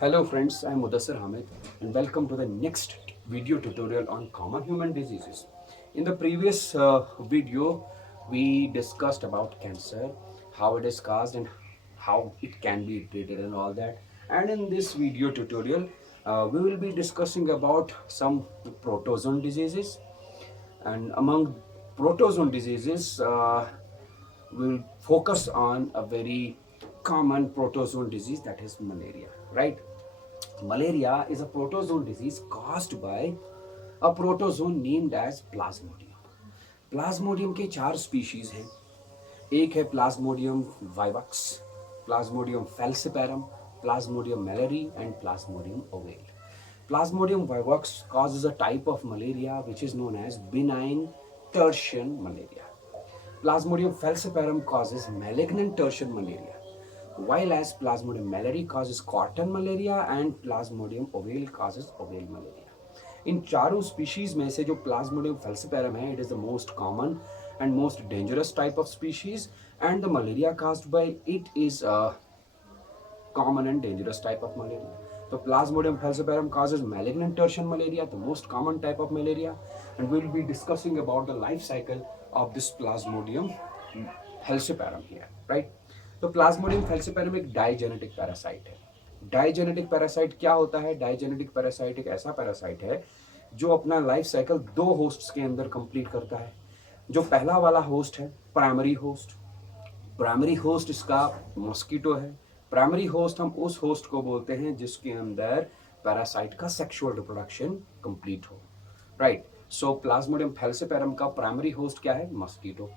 Hello friends, I am Mudassir Hamid and welcome to the next video tutorial on common human diseases. In the previous video, we discussed about cancer, how it is caused and how it can be treated and all that. And in this video tutorial, we will be discussing about some protozoan diseases. And among protozoan diseases, we'll focus on a very common protozoan disease, that is malaria, right? Malaria is a protozoan disease caused by a protozoan named as Plasmodium. Plasmodium के चार species हैं. एक है Plasmodium vivax, Plasmodium falciparum, Plasmodium malariae and Plasmodium ovale. Plasmodium vivax causes a type of malaria which is known as benign tertian malaria. Plasmodium falciparum causes malignant tertian malaria, while as Plasmodium malari causes cotton malaria and Plasmodium ovale causes ovale malaria. इन चारों species में से जो Plasmodium फेल्सिपेरम है, it is the most common and most dangerous type of species and the malaria caused bye it is common and dangerous type of malaria. So Plasmodium falciparum causes malignant tertian malaria, the most common type of malaria, and we will be discussing about the life cycle of this Plasmodium falciparum here, right? तो Plasmodium falciparum एक digenetic parasite है. Digenetic parasite क्या होता है? Digenetic parasite एक ऐसा parasite है जो अपना लाइफ साइकिल दो होस्ट्स के अंदर कंप्लीट करता है. जो पहला वाला होस्ट है प्राइमरी होस्ट. प्राइमरी होस्ट इसका मॉस्किटो है. प्राइमरी होस्ट हम उस होस्ट को बोलते हैं जिसके अंदर पैरासाइट का सेक्सुअल रिप्रोडक्शन कंप्लीट हो, राइट? सो प्लाज्मोडियम फैल्सिपेरम का प्राइमरी होस्ट क्या है? मॉस्किटो.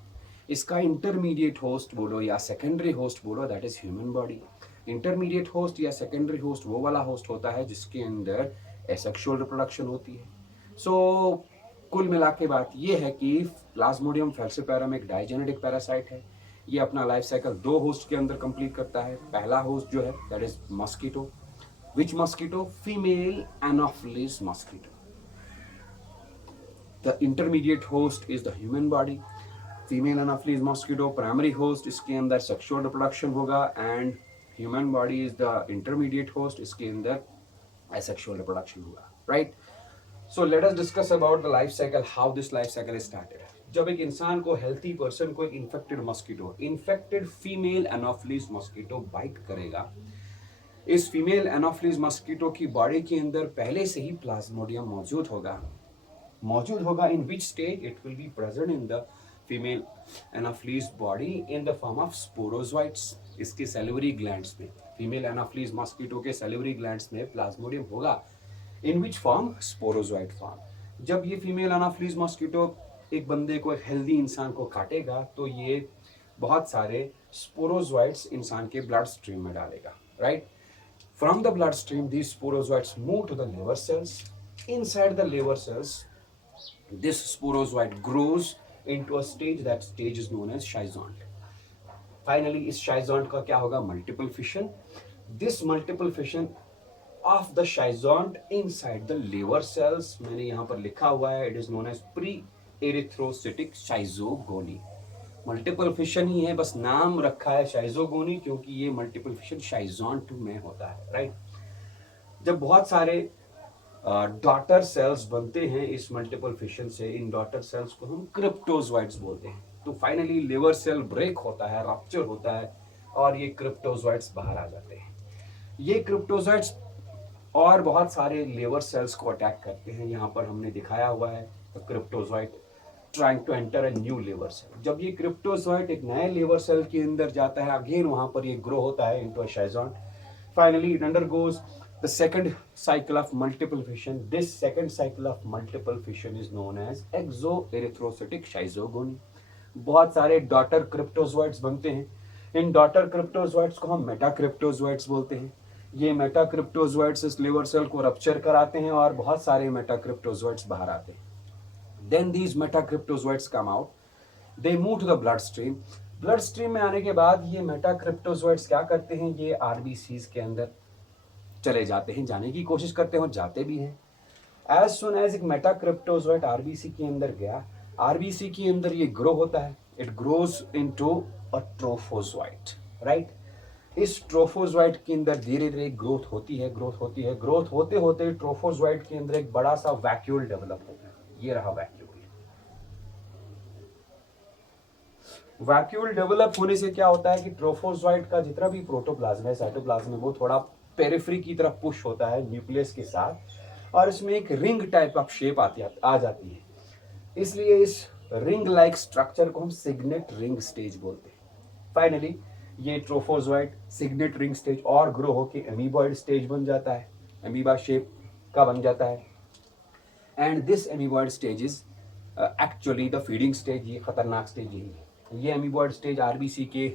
इसका इंटरमीडिएट होस्ट बोलो या सेकेंडरी होस्ट बोलो, that is human body. Intermediate host या सेकेंडरी होस्ट वो वाला होस्ट होता है जिसके अंदर एसेक्सुअल रिप्रोडक्शन होती है. सो कुल मिला के बात ये है कि प्लाज्मोडियम फैल्सिपेरम एक डाइजेनेटिक पैरासाइट है. ये अपना लाइफ साइकिल दो होस्ट के अंदर कंप्लीट करता है. पहला होस्ट जो है that is mosquito. Which mosquito? Female Anopheles mosquito. The intermediate host is the human body. Female Anopheles mosquito primary host, इसके अंदर सेक्सुअल रिप्रोडक्शन होगा and human body is the intermediate host, इसके अंदर एसेक्सुअल रिप्रोडक्शन होगा, right? So let us discuss about the life cycle, how this life cycle is started. जब एक इंसान को, हेल्थी पर्सन को एक infected mosquito, infected female Anopheles mosquito bite करेगा, इस फीमेल एनोफिलिस मॉस्किटो की बॉडी के अंदर पहले से ही प्लाज्मोडियम मौजूद होगा. In which stage? It will be present in the female Anopheles body in the form of sporozoites. इसके सैलिवरी ग्लैंड्स में, फीमेल एनोफिलिस मॉस्किटो के सैलिवरी ग्लैंड्स में प्लाज्मोडियम होगा. In which form? Sporozoite form. जब ये female Anopheles mosquito एक बंदे को, एक हेल्दी इंसान को काटेगा तो ये बहुत सारे स्पोरोजोइट्स इंसान के ब्लड स्ट्रीम में डालेगा, right? From the blood stream these sporozoites move to the liver cells. Inside the liver cells this sporozoite grows into a stage, that stage is known as schizont. Finally इस schizont का क्या होगा? Multiple fission. This multiple fission of the schizont inside the liver cells, मैंने यहाँ पर लिखा हुआ है, it is known as pre erythrocytic schizogony. Multiple fission ही है, बस नाम रखा है शाइजोगोनी क्योंकि ये मल्टीपल फिशन शाइजोंट में होता है, राइट? जब बहुत सारे डॉटर सेल्स बनते हैं इस मल्टीपल फिशन से, इन डॉटर सेल्स को हम क्रिप्टोजोइट्स बोलते हैं. तो फाइनली लिवर सेल ब्रेक होता है, रप्चर होता है और ये क्रिप्टोजोइट्स बाहर आ जाते हैं. ये क्रिप्टोजोइट्स और बहुत सारे लिवर सेल्स को अटैक करते हैं. यहाँ पर हमने दिखाया हुआ है cryptozoite trying to enter a new liver cell. जब ये क्रिप्टोजोइट एक नए लिवर सेल के अंदर जाता है, अगेन वहां पर ये ग्रो होता है into a schizont. Finally it undergoes the second cycle of multiple fission. This second cycle of multiple fission is known as exo erythrocytic schizogony. बहुत सारे डॉटर क्रिप्टोजोइट्स बनते हैं. इन डॉटर क्रिप्टोजोइट्स को हम मेटाक्रिप्टोजोइट्स बोलते हैं. ये मेटाक्रिप्टोजोइट्स इस लिवर सेल को रप्चर कराते हैं और बहुत सारे मेटाक्रिप्टोजोइट्स बाहर आते हैं. Then these metacryptozoites come out. They move to the bloodstream. Blood में आने के बाद ये मेटाक्रिप्टोजोइट्स क्या करते हैं? ये आरबीसीज के अंदर चले जाते हैं, जाने की कोशिश करते हैं और जाते भी हैं. एज सुन एज एक मेटाक्रिप्टोजोइट आरबीसी के अंदर गया, आरबीसी के अंदर ये ग्रो होता है. It grows into a trophozoite, right? इस ट्रोफोजोइट के अंदर धीरे धीरे ग्रोथ होती है, ग्रोथ होती है, ग्रोथ होते होते ट्रोफोजोइट के अंदर एक बड़ा सा वैक्यूल डेवलप होता है। ये रहा वैक्यूल। वैक्यूल डेवलप होने से क्या होता है कि ट्रोफोजोइट का जितना भी प्रोटोप्लाज्म है, साइटोप्लाज्म है, वो थोड़ा पेरिफेरी की तरफ पुश होता है न्यूक्लियस के साथ, और इसमें एक रिंग टाइप ऑफ शेप आ जाती है। इसलिए इस रिंग लाइक स्ट्रक्चर को हम सिग्नेट रिंग स्टेज बोलते हैं। फाइनली ये ट्रोफोजोइट सिग्नेट रिंग स्टेज और ग्रो होकर एमीबॉइड स्टेज बन जाता है, एमीबा शेप का बन जाता है। And this amoeboid stage is actually the feeding stage. ये खतरनाक स्टेज यही है। ये एमीबॉइड स्टेज आरबीसी के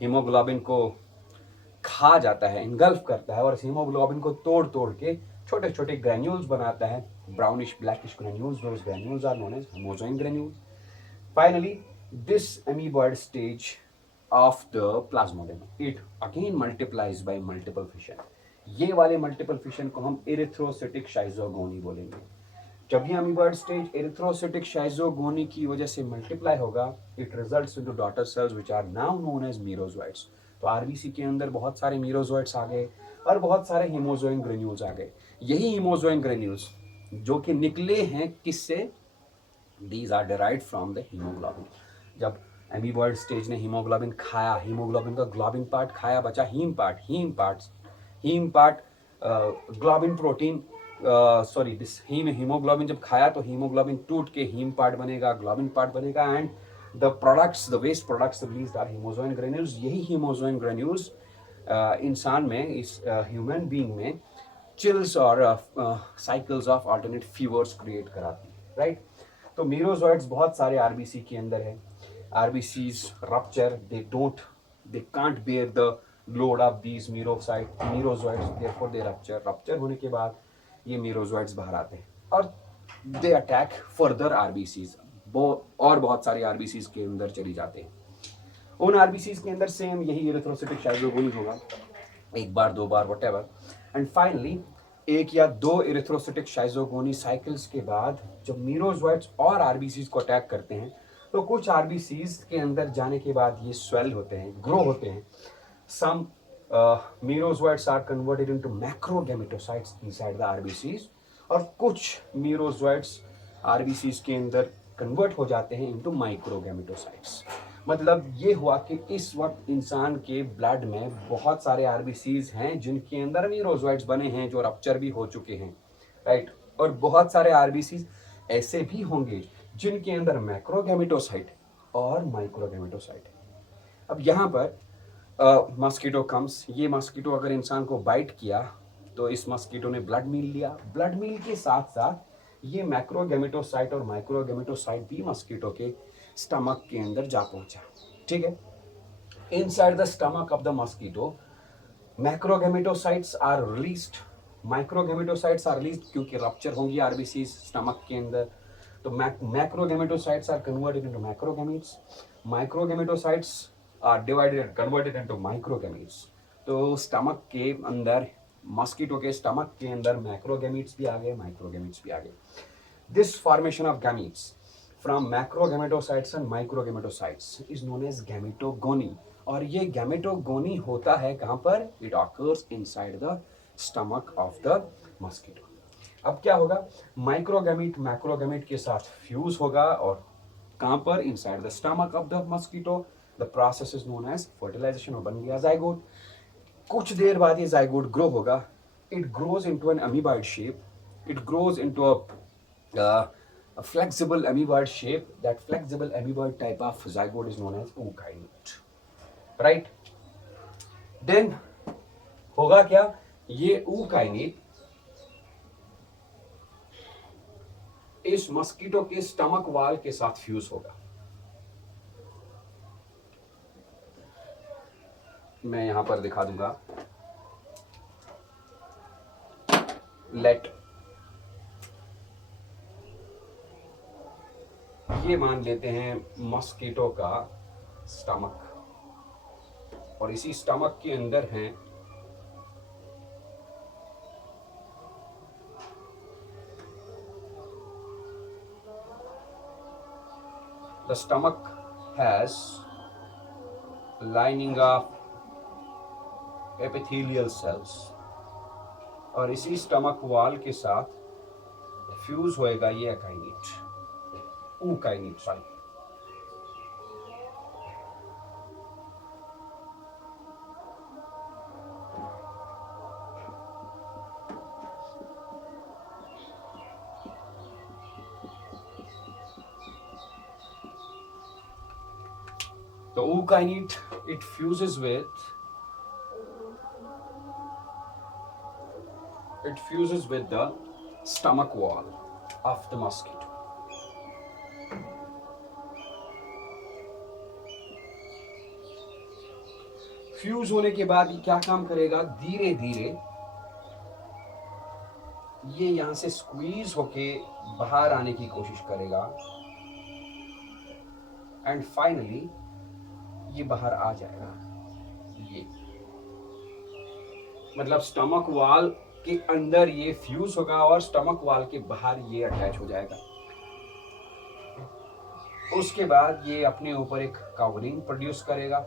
हीमोग्लोबिन को खा जाता है, इनगल्फ करता है, और इस हीमोग्लोबिन को तोड़ तोड़ के छोटे छोटे ग्रैन्यूल्स बनाता है, brownish blackish granules. Those granules are known as haemozoin granules. Finally, this amoeboid stage of the plasmodium, it again multiplies by multiple fission. ये वाले मल्टीपल फिशन को हम इरिथ्रोसिटिक शाइजोगोनी बोलेंगे। जब ये अमीबॉइड स्टेज इरिथ्रोसिटिक शाइजोगोनी की वजह से मल्टीप्लाई होगा, it results into daughter cells which are now known as merozoites. तो आरबीसी के अंदर बहुत सारे मीरोजोइट्स आ गए और बहुत सारे हीमोजोइन ग्रेन्यूल्स आ गए। यही हीमोजोइन ग्रेन्यूल्स जो कि निकले हैं किससे? These are derived from the hemoglobin. जब एमीबॉइड स्टेज ने हीमोग्लोबिन खाया, हीमोग्लोबिन का ग्लोबिन पार्ट खाया, बचा heme part globin protein, sorry this hemoglobin जब खाया तो हीमोग्लोबिन टूट के हीम पार्ट बनेगा, ग्लोबिन पार्ट बनेगा, and the products, the waste products released are hemozoin granules. यही हीमोजोइन ग्रेन्यूल्स इंसान में, इस ह्यूमन बीइंग में चिल्स और cycles of alternate fevers create कराती है, राइट? तो मीरोजोइड्स बहुत सारे आरबीसी के अंदर है। RBCs rupture, they can't bear the load of these merozoites, therefore they rupture होने के बाद ये मीरोजोइड्स बाहर आते हैं और दे अटैक फर्दर आरबीसीज, और बहुत सारे आरबीसीज के अंदर चली जाते हैं। उन आरबीसीज के अंदर सेम यही इरिथ्रोसिटिक शाइजोगोनी होगा, एक बार, दो बार, व्हाटएवर, एंड फाइनली एक या दो इरिथ्रोसिटिक शाइजोगोनी साइकिल्स के बाद जब मीरोजोइट्स और आरबीसीज को अटैक करते हैं, तो कुछ आरबीसीज के अंदर जाने के बाद ये स्वेल होते हैं, ग्रो होते हैं। Some merozoites are converted into macrogametocytes inside the RBCs, और कुछ मीरोजोइट्स आरबीसीज के अंदर कन्वर्ट हो जाते हैं इनटू माइक्रोगैमेटोसाइट्स। मतलब ये हुआ कि इस वक्त इंसान के ब्लड में बहुत सारे आरबीसीज हैं जिनके अंदर मीरोजोइट्स बने हैं, जो रप्चर भी हो चुके हैं, राइट? और बहुत सारे आरबीसीज ऐसे भी होंगे जिनके अंदर मैक्रोगैमेटोसाइट और माइक्रोगैमेटोसाइट है। अब यहाँ पर मस्कीटो कम्स। ये मस्कीटो अगर इंसान को बाइट किया तो इस मस्कीटो ने ब्लड मील लिया। ब्लड मील के साथ साथ ये मैक्रोगैमेटोसाइट और माइक्रोगैमेटोसाइट भी मस्कीटो के स्टमक के अंदर जा पहुंचा, ठीक है? Inside the stomach of the mosquito macrogametocytes are released. Microgametocytes are released क्योंकि रप्चर होंगी आरबीसी स्टमक के अंदर, तो macrogametocytes are converted into macrogametes. Microgametocytes are divided and converted into microgametes. तो स्टमक के अंदर, मस्कीटो के स्टमक के अंदर मैक्रोगैमीट्स भी आ गए, माइक्रोगैमीट्स भी आ गए। This formation of gametes from macrogametocytes and microgametocytes is known as gametogony। और ये gametogony होता है कहाँ पर? It occurs inside the stomach of the mosquito। अब क्या होगा? माइक्रोगैमीट मैक्रोगैमीट के साथ फ्यूज होगा और कहाँ पर? Inside the stomach of the mosquito। The process is known as fertilization, और बन गया जाइगोट। कुछ देर बाद ये जाइगोट ग्रो होगा। It grows into an amoeboid shape। It grows into a flexible amoeboid shape। That flexible amoeboid type of zygote is known as ookinete, right? Then होगा क्या? ये ookinete इस मस्कीटो के स्टमक वाल के साथ फ्यूज होगा। मैं यहां पर दिखा दूंगा। लेट ये मान लेते हैं मस्कीटो का स्टमक, और इसी स्टमक के अंदर हैं the stomach has lining of epithelial cells, और इसी स्टमक वॉल के साथ फ्यूज होएगा ये अकाइनेट, ऊकाइनेट sorry. The ookinete, it fuses with the stomach wall of the mosquito. Fuse होने के बाद ये क्या काम करेगा, धीरे धीरे ये यहां से स्क्वीज होके बाहर आने की कोशिश करेगा एंड फाइनली ये बाहर आ जाएगा। ये मतलब स्टमक वॉल के अंदर ये फ्यूज होगा और स्टमक वॉल के बाहर ये अटैच हो जाएगा। उसके बाद ये अपने ऊपर एक कवरिंग प्रोड्यूस करेगा।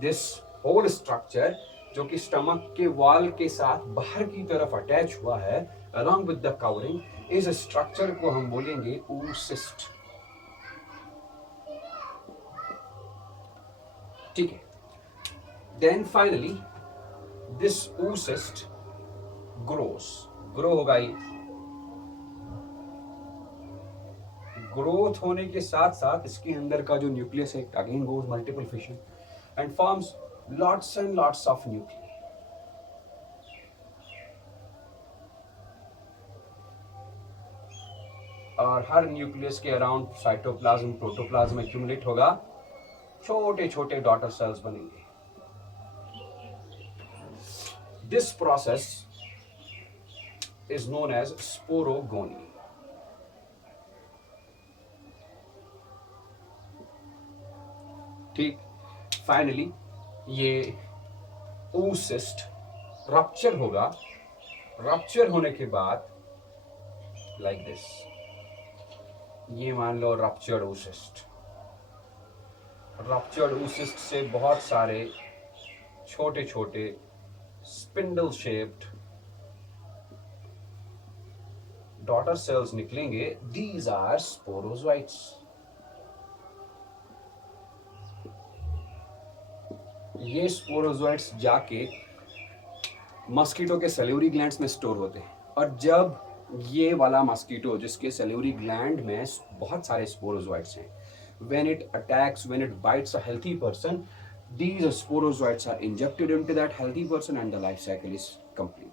दिस होल स्ट्रक्चर जो कि स्टमक के वॉल के साथ बाहर की तरफ अटैच हुआ है अलॉन्ग विद द कवरिंग, इस स्ट्रक्चर को हम बोलेंगे oocyst। ठीक है, then finally this oocyst grow होगा। ये ग्रोथ होने के साथ साथ इसके अंदर का जो न्यूक्लियस है again goes multiple fission and forms lots and lots of nucleus. और हर न्यूक्लियस के अराउंड साइटोप्लाज्म, प्रोटोप्लाज्म एक्यूमुलेट होगा, छोटे छोटे डॉटर सेल्स बनेंगे। This process is known as sporogony। ठीक, फाइनली ये oocyst रप्चर होगा। रप्चर होने के बाद लाइक दिस, ये मान लो रप्चर्ड oocyst। रप्चर्ड oocyst से बहुत सारे छोटे छोटे स्पिंडल शेप्ड डॉटर सेल्स निकलेंगे। These are sporozoites. ये स्पोरोजोइट्स जाके मस्कीटो के सेल्यूलरी ग्लैंड्स में स्टोर होते हैं, और जब ये वाला मस्कीटो जिसके सेल्यूलरी ग्लैंड में बहुत सारे स्पोरोजोइट्स हैं, when it bites a healthy person, these sporozoites are injected into that healthy person and the life cycle is complete।